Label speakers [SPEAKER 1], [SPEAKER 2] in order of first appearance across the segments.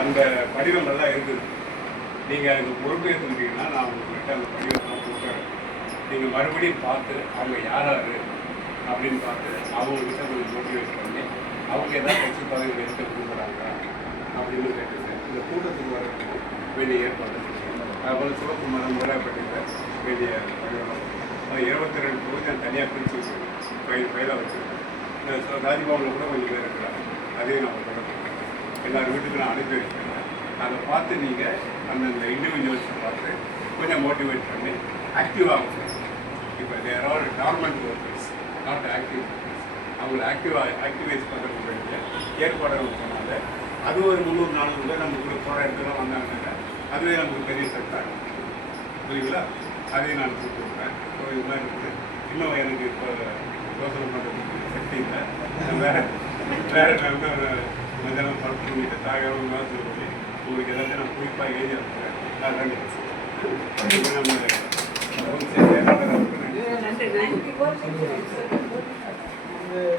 [SPEAKER 1] அந்த படிவம் எல்லாம் இருக்குது நீங்கள் அந்த பொறுப்பேற்றுக்கிட்டீங்கன்னா நான் உங்கள்கிட்ட அந்த படிவத்தெல்லாம் கொடுக்குறேன். நீங்கள் மறுபடியும் பார்த்து அவங்க யார் யார் அப்படின்னு பார்த்து அவங்கக்கிட்ட கொஞ்சம் மோட்டிவேட் பண்ணி அவங்க எதாவது கட்சி பதவி எடுத்து கொடுக்குறாங்க அப்படின்னு கேட்டு இந்த கூட்டத்துக்கு வர வேண்டிய ஏற்பாடு அதுபோல் சிவகுமாரன் முறைப்பட்டியில் வேண்டிய படிவம் அது இருபத்தி ரெண்டு தொகுதி நான் தனியாக பிரித்து வச்சுருக்கேன். ஃபைல் ஃபைலாக வச்சுருக்கேன். இந்த ராஜ்பவனில் கூட கொஞ்சம் பேர் இருக்கிறாங்க. அதையும் நான் தொடர்பு எல்லார் வீட்டுக்கும் நான் அனுப்பி வச்சுருக்கேன் அதை பார்த்து நீங்கள் அந்தந்த இண்டிவிஜுவல்ஸை பார்த்து கொஞ்சம் மோட்டிவேட் பண்ணி ஆக்டிவாக இப்போ there are dormant workers not active அவங்களை ஆக்டிவாக ஆக்டிவைஸ் பண்ணுறதுக்கு வேண்டிய ஏற்பாடுகள் சொன்னாங்க அது ஒரு முந்நூறு நானூறு பேர் நம்ம கூட போகிற இடத்துல வந்தாங்க அதுவே நமக்கு பெரிய சட்டம் புரியுங்களா அதையும் நான் கொடுத்து ஸோ இது மாதிரி இருக்குது இன்னும் எனக்கு இப்போ யோசனை பண்ணுறதுக்கு சக்தி இல்லை. நான் வேற நான் வந்து ஒரு மத்தியானம் பத்து உங்களுக்கு எதாவது நான் குறிப்பாக எழுதி அனுப்புகிறேன்.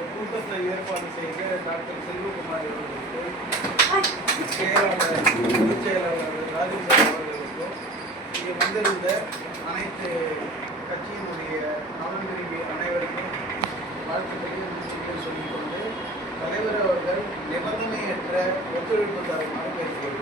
[SPEAKER 2] கூட்டத்தை ஏற்பாடு செய்த டாக்டர் செல்வகுமார் செயலாளர் பொதுச் செயலாளர் ராஜேந்திரன் அவர்களுக்கும் இங்கே வந்திருந்த அனைத்து கட்சியினுடைய நலன் அனைவருக்கும் வாழ்த்துக்களையும் தலைவர் அவர்கள் நிபந்தனையற்ற ஒத்துழைப்பு தருமாறு
[SPEAKER 3] பேசுகிறார்